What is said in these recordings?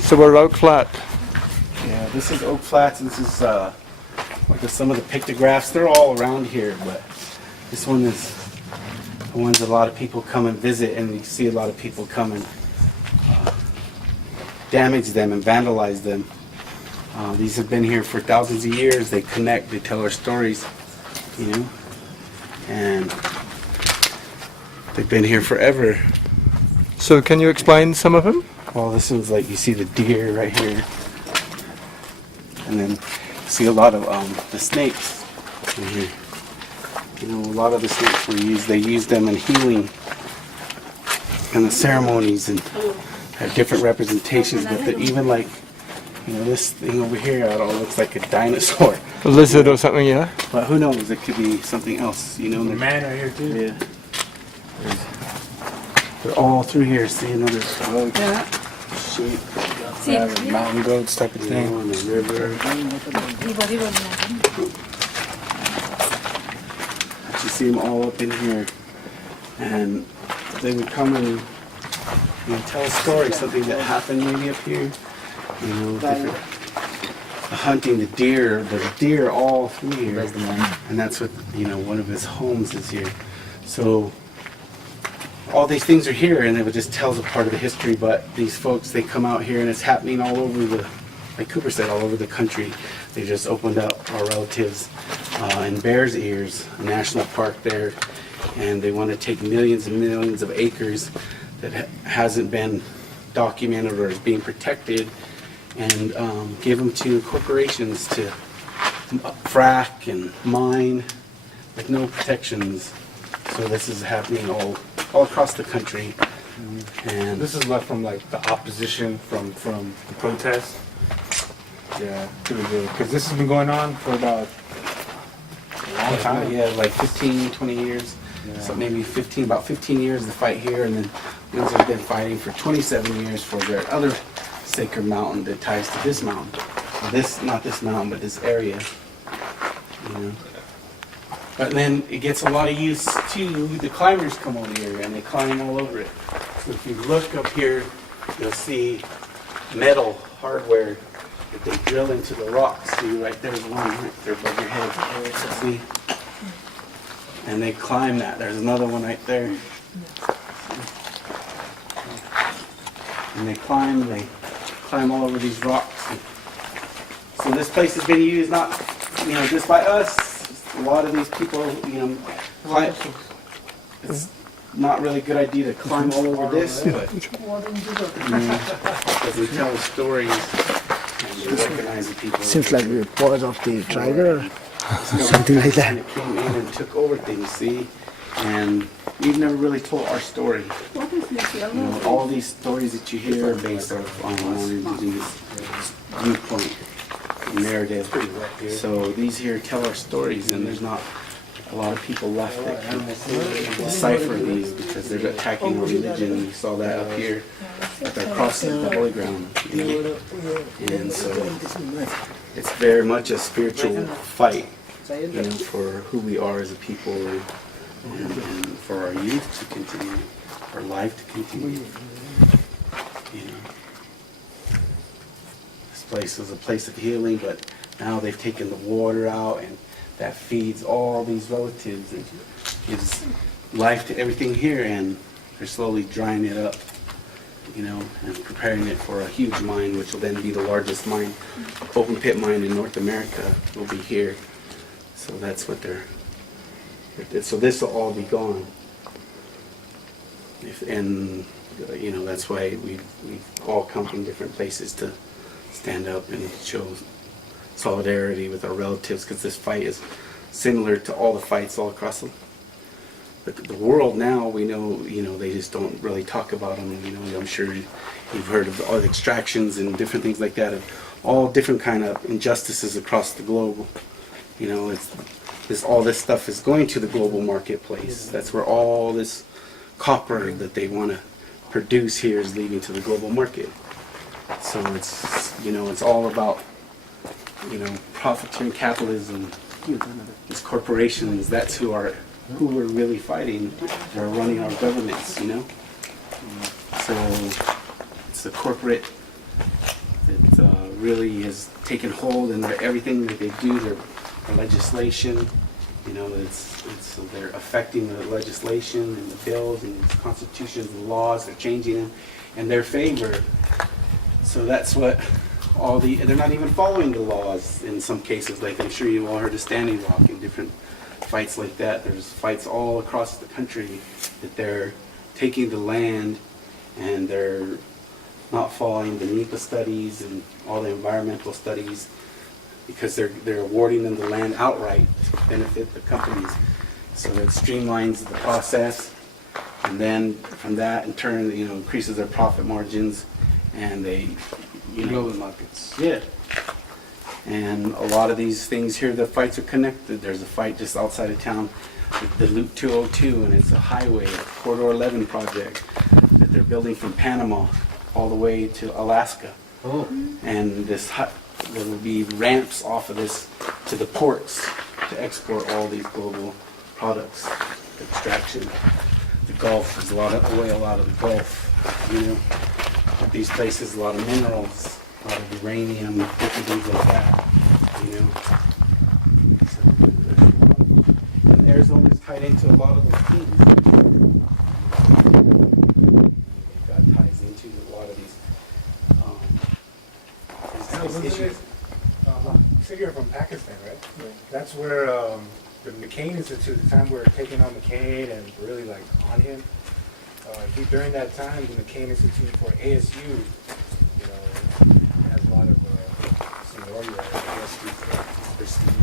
So we're Oak Flat. Yeah, this is Oak Flats. This is like some of the pictographs. They're all around here, but this one is the ones a lot of people come and visit, and you see a lot of people come and damage them and vandalize them. These have been here for thousands of years. They connect, they tell our stories, you know, and they've been here forever. So can you explain some of them? Well, this one's like, you see the deer right here, and then you see a lot of the snakes in here. You know, a lot of the snakes were used, they used them in healing and the ceremonies, and have different representations, but even like, you know, this thing over here, it all looks like a dinosaur. A lizard or something, yeah? But who knows, it could be something else, you know. The man right here too. Yeah. They're all through here. See another road, sheep, Mountain goats type of you know, thing. and the river. You see them all up in here, and they would come and, you know, tell a story, something that happened maybe up here. You know, different, the hunting, the deer. There's deer all through here, and that's what, you know, one of his homes is here. So all these things are here, and it would just tells a part of the history. But these folks, they come out here, and it's happening all over the, like Cooper said, all over the country. They just opened up our relatives in Bears Ears, a national park there, and they want to take millions and millions of acres that hasn't been documented or is being protected, and give them to corporations to frack and mine with no protections. So this is happening all across the country. And This is left from like the opposition from the protests. Yeah, because this has been going on for about a long time. yeah, like 15, 20 years. Yeah. So maybe 15, about 15 years to fight here, and then Windsor have been fighting for 27 years for their other sacred mountain that ties to this mountain. This, not this mountain, but this area. You know. But then it gets a lot of use too. The climbers come over here and they climb all over it. So if you look up here, you'll see metal hardware that they drill into the rocks. See, right there's one right there above your head. See? And they climb that. There's another one right there. And they climb all over these rocks. So this place has been used not, you know, just by us. A lot of these people, you know, climb. It's not really a good idea to climb all over this, but because they tell stories and you recognize the people. Seems like we're part of the tiger, something like that. And it came in and took over things, see? And we've never really told our story. You know, all these stories that you hear are based off on these viewpoint, narrative. So these here tell our stories, and there's not a lot of people left that can decipher these because they're attacking our religion. You saw that up here with our crosses, the holy ground. You know? And so it's very much a spiritual fight, you know, for who we are as a people, and for our youth to continue, our life to continue. You know, this place was a place of healing, but now they've taken the water out, and that feeds all these relatives and gives life to everything here, and they're slowly drying it up, you know, and preparing it for a huge mine, which will then be the largest mine, open pit mine in North America will be here. So that's what so this will all be gone. And you know, that's why we've all come from different places to stand up and show solidarity with our relatives, because this fight is similar to all the fights all across the world now. We know, you know, they just don't really talk about them. You know, I'm sure you've heard of all the extractions and different things like that, and all different kind of injustices across the globe. You know, all this stuff is going to the global marketplace. That's where all this copper that they want to produce here is leading to the global market. So it's, you know, it's all about, you know, profiteering capitalism. These corporations, that's who we're really fighting. They're running our governments, you know. So it's the corporate really has taken hold, and everything that they do, their legislation, you know, so they're affecting the legislation and the bills and the constitutions and laws. They're changing them in their favor. So that's what they're not even following the laws in some cases. Like I'm sure you all heard of Standing Rock and different fights like that. There's fights all across the country that they're taking the land and they're not following the NEPA studies and all the environmental studies, because they're awarding them the land outright to benefit the companies. So that streamlines the process, and then from that in turn, you know, increases their profit margins, and they, you know, the markets. yeah. And a lot of these things here, the fights are connected. There's a fight just outside of town, the Loop 202, and it's a highway, a Corridor 11 project that they're building from Panama all the way to Alaska. Oh. And there will be ramps off of this to the ports to export all these global products. Extraction, the Gulf, there's a lot of oil out of the Gulf, you know. These places, a lot of minerals, a lot of uranium, different things like that, you know. So there's a lot. And Arizona is tied into a lot of those things. That ties into a lot of these issues. You said you're from Pakistan, right? That's where the McCain Institute, the time we were taking on McCain and really like on him. During that time, the McCain Institute for ASU, you know, has a lot of seniority, I guess, prestige,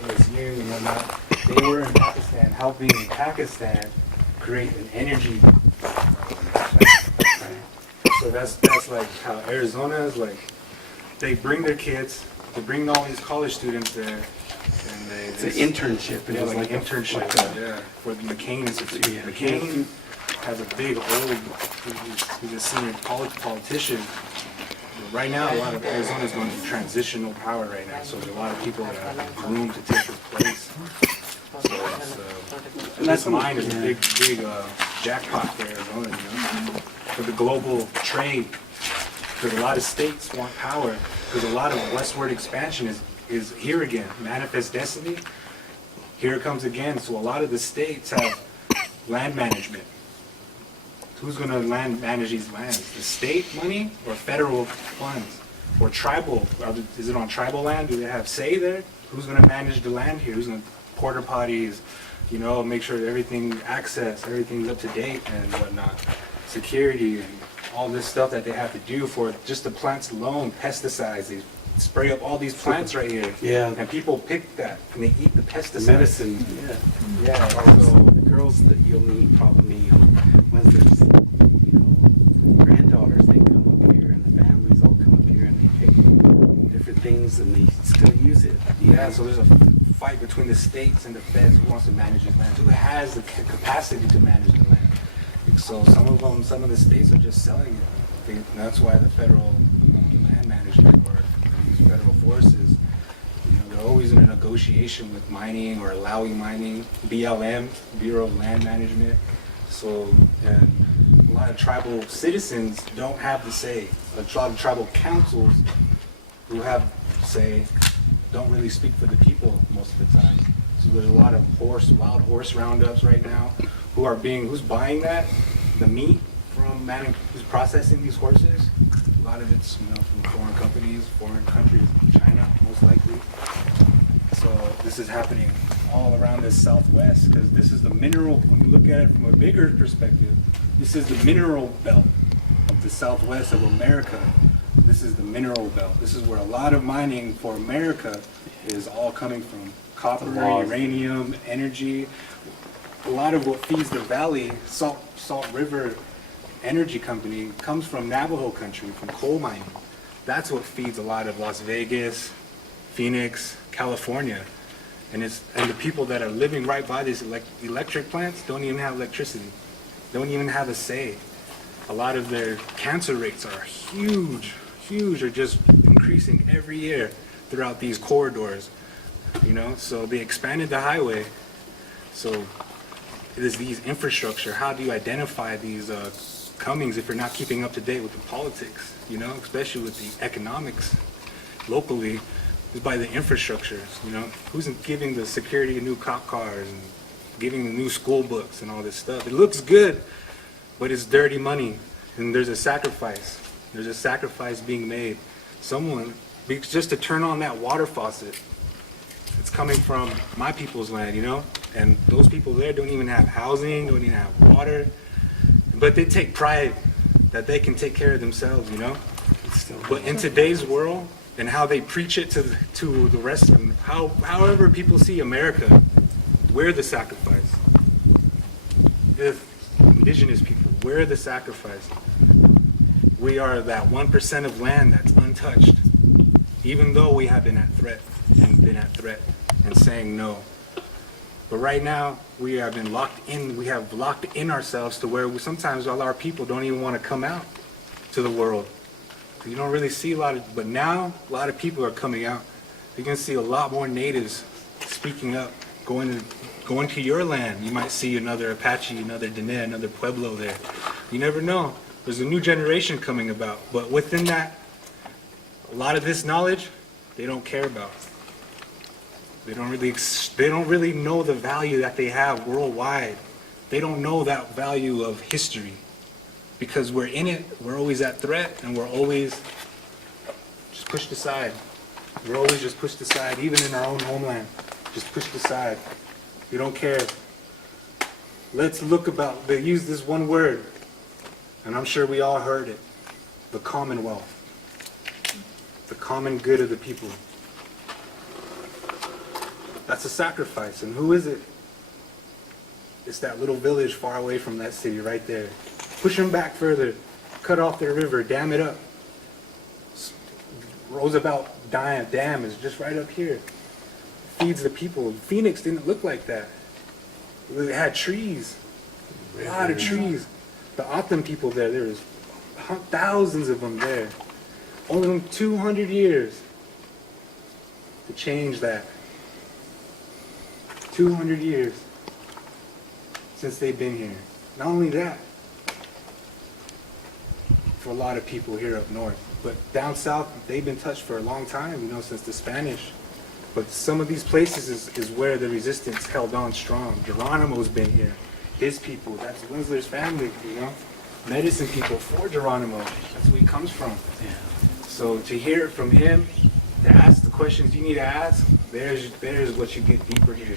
ASU and whatnot. They were in Pakistan, helping Pakistan create an energy. So that's like how Arizona is like. They bring their kids, they bring all these college students there, and It's an internship. yeah, like internship, yeah, for the McCain Institute. Yeah. McCain has a big hold. He's a senior college politician. But right now, a lot of Arizona is going through transitional power right now, so there's a lot of people that are groomed to take his place. So this mine is a big jackpot for Arizona, you know, for the global trade. Because a lot of states want power. Because a lot of westward expansion is here again. Manifest destiny, here it comes again. So a lot of the states have land management. Who's going to manage these lands? The state money or federal funds? Or tribal? Is it on tribal land? Do they have say there? Who's going to manage the land here? Who's going to porta potties, you know, make sure that everything's up to date and whatnot. Security and all this stuff that they have to do for just the plants alone, pesticides. They spray up all these plants right here. Yeah. And people pick that and they eat the pesticides. Medicine, yeah. Yeah. So So, the girls that you'll meet, probably once there's, you know, granddaughters, they come up here and the families all come up here and they pick different things and they still use it. yeah, so there's a fight between the states and the feds. Who wants to manage these lands? Who has the capacity to manage the land? So some of the states are just selling it. That's why the federal land management or these federal forces, you know, they're always in a negotiation with mining or allowing mining. BLM, Bureau of Land Management. So, and a lot of tribal citizens don't have the say. A lot of tribal councils who have say don't really speak for the people most of the time. So there's a lot of wild horse roundups right now. Who's buying that? The meat from who's processing these horses? A lot of it's, you know, from foreign companies, foreign countries, China most likely. So this is happening all around this Southwest because this is the mineral. When you look at it from a bigger perspective, this is the mineral belt of the Southwest of America. This is the mineral belt. This is where a lot of mining for America is all coming from. Copper, uranium, energy. A lot of what feeds the valley, Salt River Energy Company, comes from Navajo country, from coal mining. That's what feeds a lot of Las Vegas, Phoenix, California. And the people that are living right by these electric plants don't even have electricity, don't even have a say. A lot of their cancer rates are huge, are just increasing every year throughout these corridors. You know, so they expanded the highway. So there's these infrastructure. How do you identify these comings if you're not keeping up to date with the politics, you know, especially with the economics locally, is by the infrastructures, you know. Who's giving the security new cop cars and giving the new school books and all this stuff? It looks good, but it's dirty money, and there's a sacrifice. There's a sacrifice being made. Someone, just to turn on that water faucet, it's coming from my people's land, you know? And those people there don't even have housing, don't even have water, but they take pride that they can take care of themselves, you know? But in today's world, and how they preach it to the rest of them, however people see America, we're the sacrifice. The indigenous people, we're the sacrifice. We are that 1% of land that's untouched, even though we have been at threat and saying no. But right now, we have been locked in. We have locked in ourselves to where sometimes all our people don't even want to come out to the world. You don't really see a lot of, but now a lot of people are coming out. You're gonna see a lot more natives speaking up, going to your land. You might see another Apache, another Dene, another Pueblo there. You never know. There's a new generation coming about, but within that, a lot of this knowledge, they don't care about. They don't really know the value that they have worldwide. They don't know that value of history. Because we're in it, we're always at threat, and we're always just pushed aside. We're always just pushed aside, even in our own homeland, just pushed aside. We don't care. Let's look about, they use this one word, and I'm sure we all heard it, the Commonwealth, the common good of the people. That's a sacrifice, and who is it? It's that little village far away from that city right there. Push them back further, cut off their river, dam it up. Roosevelt Dam is just right up here. Feeds the people. Phoenix didn't look like that. It had trees, a lot of trees. The Otham people there was thousands of them there. Only 200 years to change that. 200 years since they've been here. Not only that, for a lot of people here up north, but down south, they've been touched for a long time, you know, since the Spanish. But some of these places is where the resistance held on strong. Geronimo's been here. His people, that's Winsler's family, you know. Medicine people for Geronimo, that's where he comes from. Yeah. So to hear it from him, to ask the questions you need to ask, there's what you get deeper here.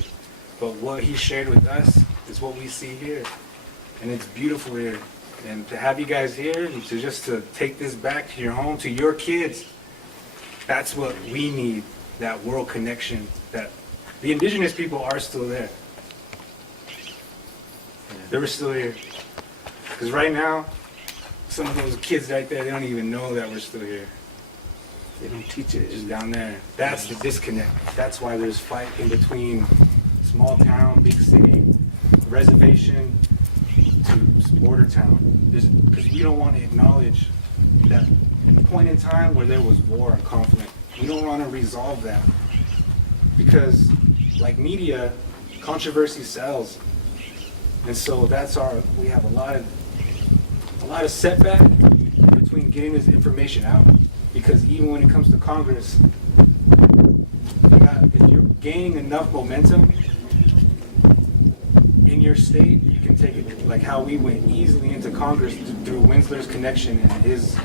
But what he shared with us is what we see here. And it's beautiful here. And to have you guys here, and to take this back to your home, to your kids, that's what we need, that world connection. That the indigenous people are still there. They were still here. Because right now, some of those kids right there, they don't even know that we're still here. They don't teach it, it's just down there. That's the disconnect. That's why there's fight in between small town, big city, reservation, to border town. Because we don't want to acknowledge that point in time where there was war and conflict. We don't want to resolve that. Because like media, controversy sells. And so we have a lot of setback between getting this information out. Because even when it comes to Congress, if you're gaining enough momentum in your state, you can take it, like how we went easily into Congress through Winsler's connection and his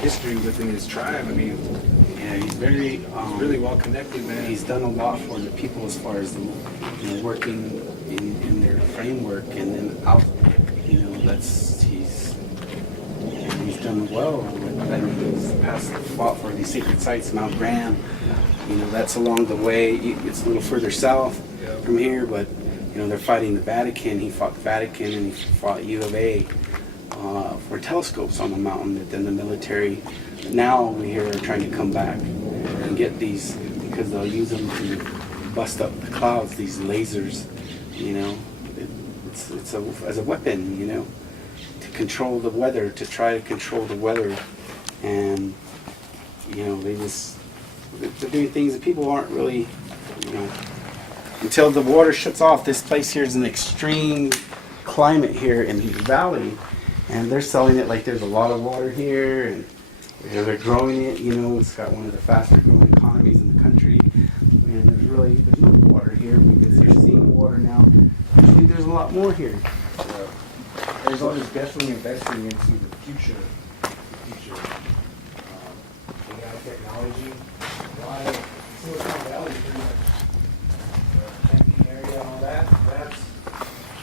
history within his tribe. I mean, yeah, he's very really well connected, man. He's done a lot for the people as far as working in their framework, and then out, he's done well. I mean, he's fought for these sacred sites, Mount Graham. That's along the way. It's a little further south from here, but they're fighting the Vatican. He fought the Vatican, and he fought U of A for telescopes on the mountain. That then the military now we hear are trying to come back and get these because they'll use them to bust up the clouds. These lasers, it's as a weapon, to control the weather, to try to control the weather, and they're doing things that people aren't really, until the water shuts off. This place here is an extreme climate here in the valley, and they're selling it like there's a lot of water here, and they're growing it. You know, it's got one of the faster growing economies in the country, and there's no water here because you're seeing water now. Usually there's a lot more here. Arizona is definitely investing into the future. AI technology. A lot of Silicon Valley, pretty much, the camping area and all that.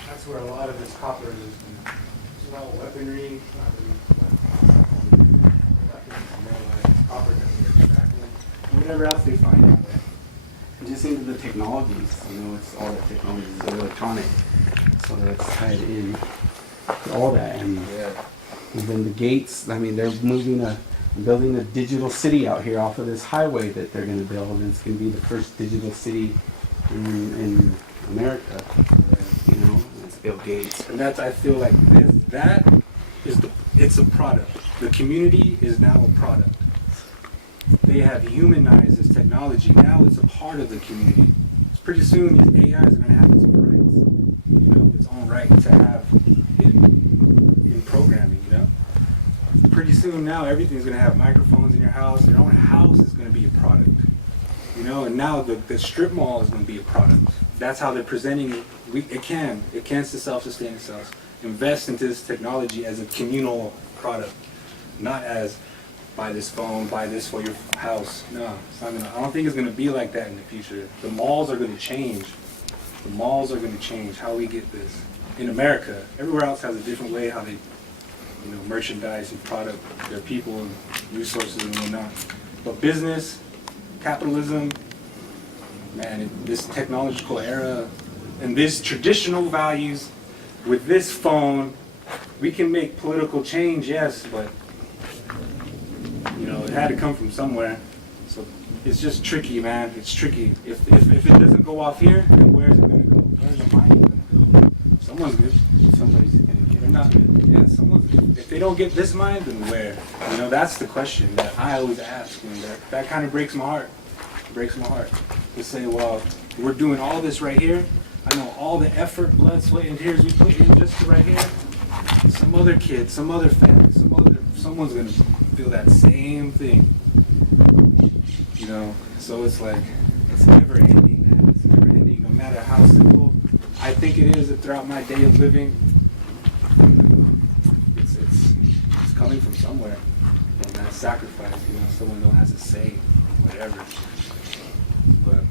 That's where a lot of this copper is. It's all weaponry. Not really weapons, copper that they're extracting. Whatever else they find out there. And just into the technologies, you know, it's all the technologies are electronic, so that's tied in to all that. And then the gates, I mean, they're building a digital city out here off of this highway that they're going to build, and it's going to be the first digital city in America. You know, it's Bill Gates. And that's, I feel like it's a product. The community is now a product. They have humanized this technology. Now it's a part of the community. So pretty soon these AIs are going to have its own rights. You know, its own right to have it in programming, you know. Pretty soon now everything's going to have microphones in your house. Your own house is going to be a product. You know, and now the strip mall is going to be a product. That's how they're presenting it. It can self-sustain itself. Invest into this technology as a communal product, not as buy this phone, buy this for your house. No, it's not gonna. I don't think it's gonna be like that in the future. The malls are gonna change. The malls are gonna change how we get this in America. Everywhere else has a different way how they, you know, merchandise and product their people and resources and whatnot. But business, capitalism, man, in this technological era and this traditional values, with this phone, we can make political change, yes, but you know, it had to come from somewhere. So it's just tricky, man. It's tricky. If it doesn't go off here, then where's it gonna go? Where's the money gonna go? Someone's good. Somebody's gonna get They're not into good. Yeah, someone's good. If they don't get this mine, then where? You know, that's the question that I always ask, and that kind of breaks my heart. It breaks my heart to say, well, we're doing all this right here. I know all the effort, blood, sweat, and tears we put in just to right here. Some other kid, some other family, someone's gonna feel that same thing. You know, so it's like, it's never ending, man. It's never ending, no matter how simple I think it is throughout my day of living. It's coming from somewhere, and that sacrifice, you know, someone else has to say, whatever. But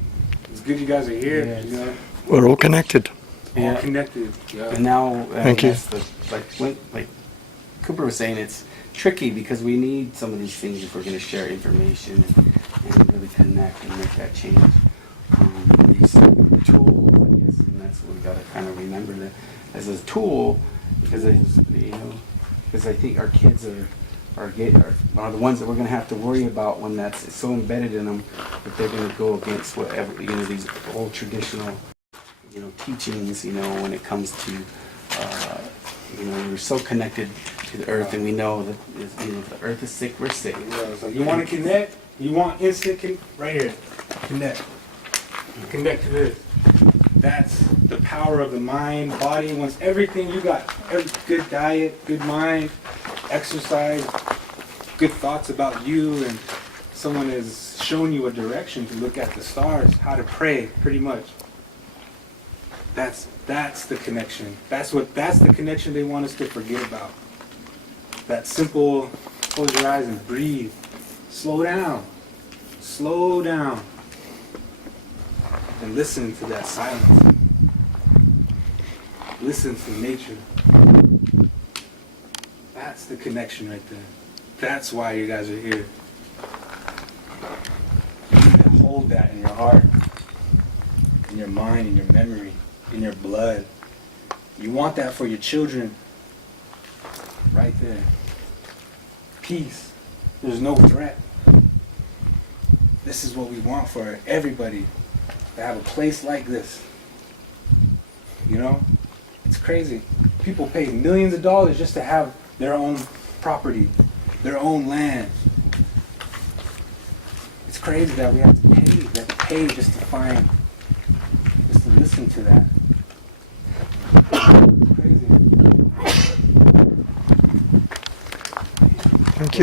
it's good you guys are here, Yeah, you know, We're all connected. all connected. Yeah. And now, Thank you. Like Cooper was saying, it's tricky because we need some of these things if we're going to share information and really connect and make that change. These tools, I guess, and that's what we got to kind of remember that as a tool, because because I think our kids are the ones that we're going to have to worry about when that's so embedded in them that they're going to go against whatever, you know, these old traditional, you know, teachings, you know, when it comes to, you know, we're so connected to the earth, and we know that, you know, if the earth is sick, we're sick. Yeah, so you want to connect? You want instant right here. Connect. Connect to this. That's the power of the mind, body. Once everything you got, good diet, good mind, exercise, good thoughts about you, and someone has shown you a direction to look at the stars, how to pray, pretty much. That's the connection. That's the connection they want us to forget about. That simple, close your eyes and breathe. Slow down. Slow down. And listen to that silence. Listen to nature. That's the connection right there. That's why you guys are here. You need to hold that in your heart, in your mind, in your memory, in your blood. You want that for your children. Right there. Peace. There's no threat. This is what we want for everybody. To have a place like this. You know? It's crazy. People pay millions of dollars just to have their own property, their own land. It's crazy that we have to pay just to listen to that.